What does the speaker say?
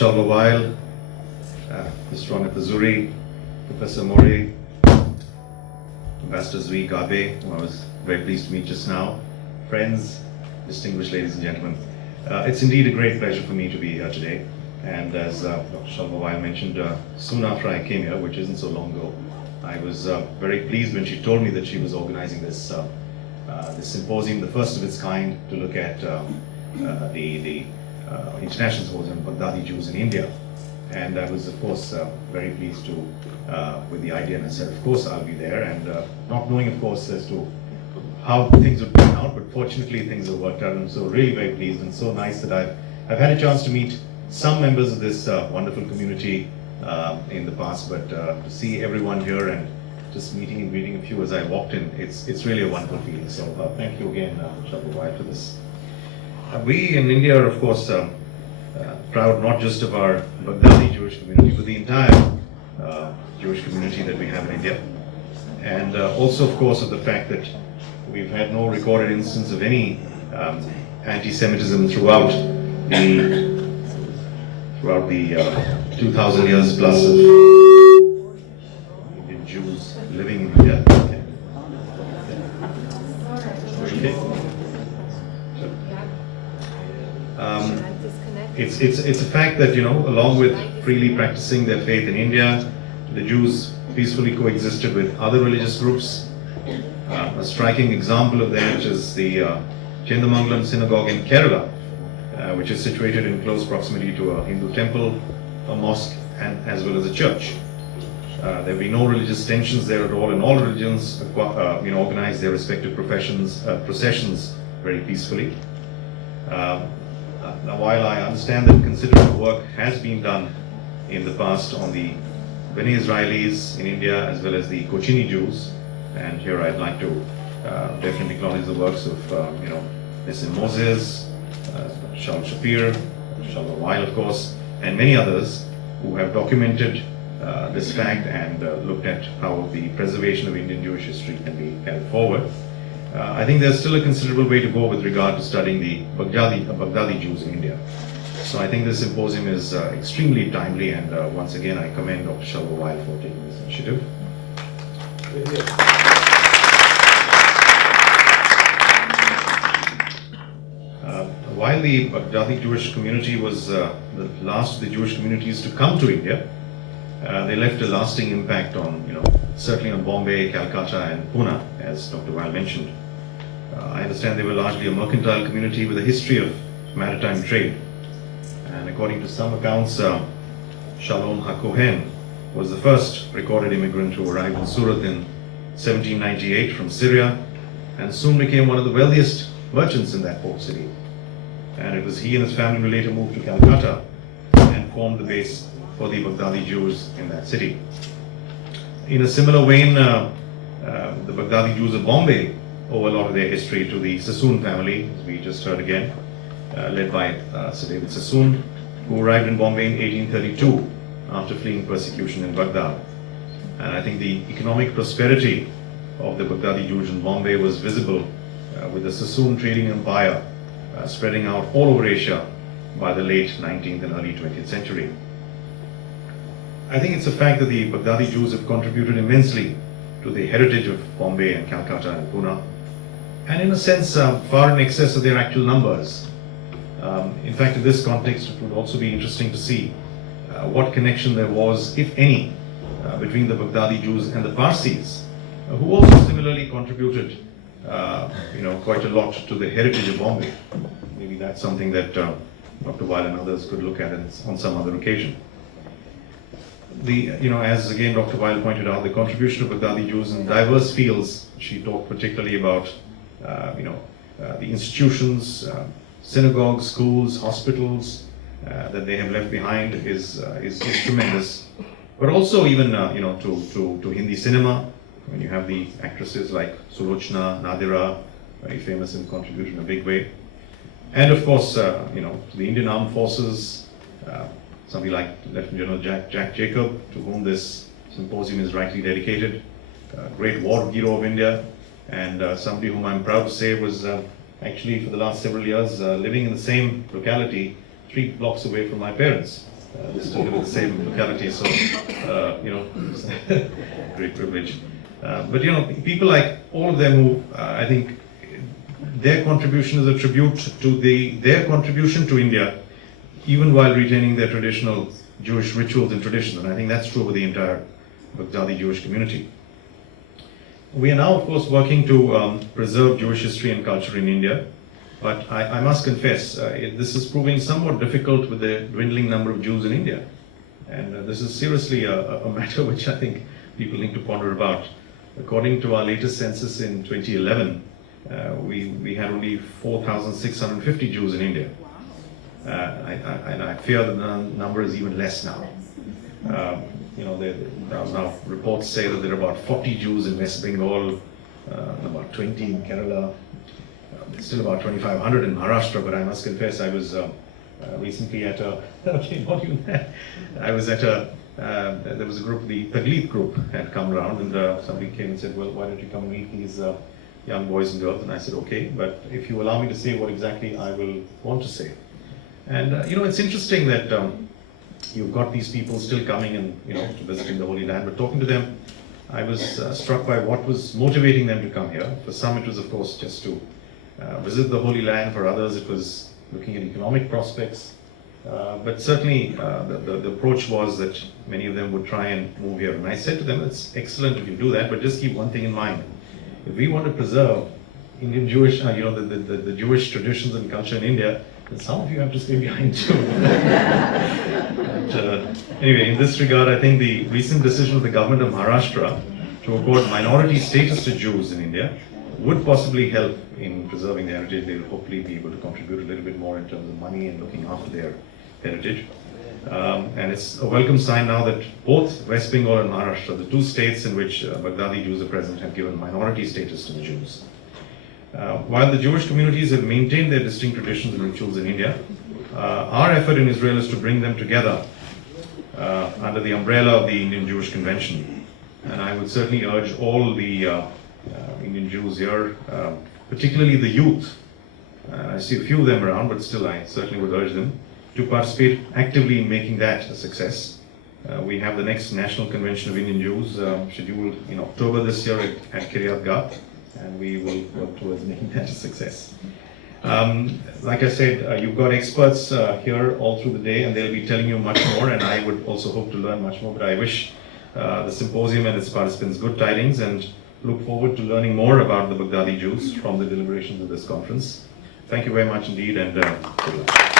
Shalva Weil, Mr. Ronit Azuri, Professor Mori, Ambassador Zui Gabe, who I was very pleased to meet just now, friends, distinguished ladies and gentlemen. It's indeed a great pleasure for me to be here today. And as Dr. Shalva Weil mentioned, soon after I came here, which isn't so long ago, I was very pleased when she told me that she was organizing this symposium, the first of its kind, to look at the International Symposium of Baghdadi Jews in India. And I was, of course, very pleased with the idea, and I said, of course, I'll be there, and not knowing, of course, as to how things would turn out, but fortunately things have worked out, and so really very pleased, and so nice that I've had a chance to meet some members of this wonderful community in the past, but to see everyone here and just meeting and greeting a few as I walked in, it's really a wonderful feeling. So thank you again, Shalva Weil, for this. We in India are, of course, proud not just of our Baghdadi Jewish community, but the entire Jewish community that we have in India. And also, of course, of the fact that we've had no recorded instance of any anti-Semitism throughout the 2,000 years plus of Indian Jews living in India. It's a fact that, along with freely practicing their faith in India, the Jews peacefully coexisted with other religious groups. A striking example of that is the Chendamangalam synagogue in Kerala, which is situated in close proximity to a Hindu temple, a mosque, and as well as a church. There will be no religious tensions there at all, and all religions organize their respective processions very peacefully. Now, while I understand that considerable work has been done in the past on the Bene Israelis in India as well as the Kochini Jews, and here I'd like to definitely acknowledge the works of Mr. Moses, Shaul Shapir, Shalva Weil, of course, and many others who have documented this fact and looked at how the preservation of Indian Jewish history can be carried forward. I think there's still a considerable way to go with regard to studying the Baghdadi Jews in India. So I think this symposium is extremely timely, and once again I commend Dr. Shalva Weil for taking this initiative. While the Baghdadi Jewish community was the last of the Jewish communities to come to India, they left a lasting impact on, certainly on Bombay, Calcutta, and Pune, as Dr. Weil mentioned. I understand they were largely a mercantile community with a history of maritime trade. And according to some accounts, Shalom HaKohen was the first recorded immigrant who arrived in Surat in 1798 from Syria, and soon became one of the wealthiest merchants in that port city. And it was he and his family who later moved to Calcutta and formed the base for the Baghdadi Jews in that city. In a similar vein, the Baghdadi Jews of Bombay owe a lot of their history to the Sassoon family, as we just heard again, led by Sir David Sassoon, who arrived in Bombay in 1832 after fleeing persecution in Baghdad. And I think the economic prosperity of the Baghdadi Jews in Bombay was visible with the Sassoon trading empire spreading out all over Asia by the late 19th and early 20th century. I think it's a fact that the Baghdadi Jews have contributed immensely to the heritage of Bombay and Calcutta and Pune, and in a sense far in excess of their actual numbers. In fact, in this context, it would also be interesting to see what connection there was, if any, between the Baghdadi Jews and the Parsis, who also similarly contributed quite a lot to the heritage of Bombay. Maybe that's something that Dr. Weil and others could look at on some other occasion. As again Dr. Weil pointed out, the contribution of Baghdadi Jews in diverse fields. She talked particularly about the institutions, synagogues, schools, hospitals that they have left behind is tremendous. But also even to Hindi cinema, when you have the actresses like Sulochna, Nadira, very famous and contributed in a big way. And of course, to the Indian Armed Forces, somebody like Lieutenant General Jack Jacob, to whom this symposium is rightly dedicated, great war hero of India, and somebody whom I'm proud to say was actually for the last several years living in the same locality 3 blocks away from my parents. They still live in the same locality, so, it's a great privilege. But, people like all of them who, I think, their contribution is a tribute to their contribution to India, even while retaining their traditional Jewish rituals and traditions. And I think that's true for the entire Baghdadi Jewish community. We are now, of course, working to preserve Jewish history and culture in India. But I must confess, this is proving somewhat difficult with the dwindling number of Jews in India. And this is seriously a matter which I think people need to ponder about. According to our latest census in 2011, we had only 4,650 Jews in India. And I fear that the number is even less now. Now reports say that there are about 40 Jews in West Bengal, about 20 in Kerala, still about 2,500 in Maharashtra. But I must confess, I was recently at a I was at there was a group, the Taglit group had come around, and somebody came and said, well, why don't you come and meet these young boys and girls? And I said, okay, but if you allow me to say what exactly I will want to say. And it's interesting that you've got these people still coming and to visiting the Holy Land, but talking to them, I was struck by what was motivating them to come here. For some, it was, of course, just to visit the Holy Land. For others, it was looking at economic prospects. But certainly, the approach was that many of them would try and move here. And I said to them, it's excellent if you do that, but just keep one thing in mind. If we want to preserve Indian Jewish, the Jewish traditions and culture in India, then some of you have to stay behind too. But, anyway, in this regard, I think the recent decision of the government of Maharashtra to accord minority status to Jews in India would possibly help in preserving their heritage. They will hopefully be able to contribute a little bit more in terms of money and looking after their heritage. And it's a welcome sign now that both West Bengal and Maharashtra, the two states in which Baghdadi Jews are present, have given minority status to the Jews. While the Jewish communities have maintained their distinct traditions and rituals in India, our effort in Israel is to bring them together under the umbrella of the Indian Jewish Convention. And I would certainly urge all the Indian Jews here, particularly the youth, I see a few of them around, but still I certainly would urge them to participate actively in making that a success. We have the next National Convention of Indian Jews scheduled in October this year at Kiryat Gat, and we will work towards making that a success. Like I said, you've got experts here all through the day, and they'll be telling you much more, and I would also hope to learn much more, but I wish the symposium and its participants good tidings, and look forward to learning more about the Baghdadi Jews from the deliberations of this conference. Thank you very much indeed, and good luck.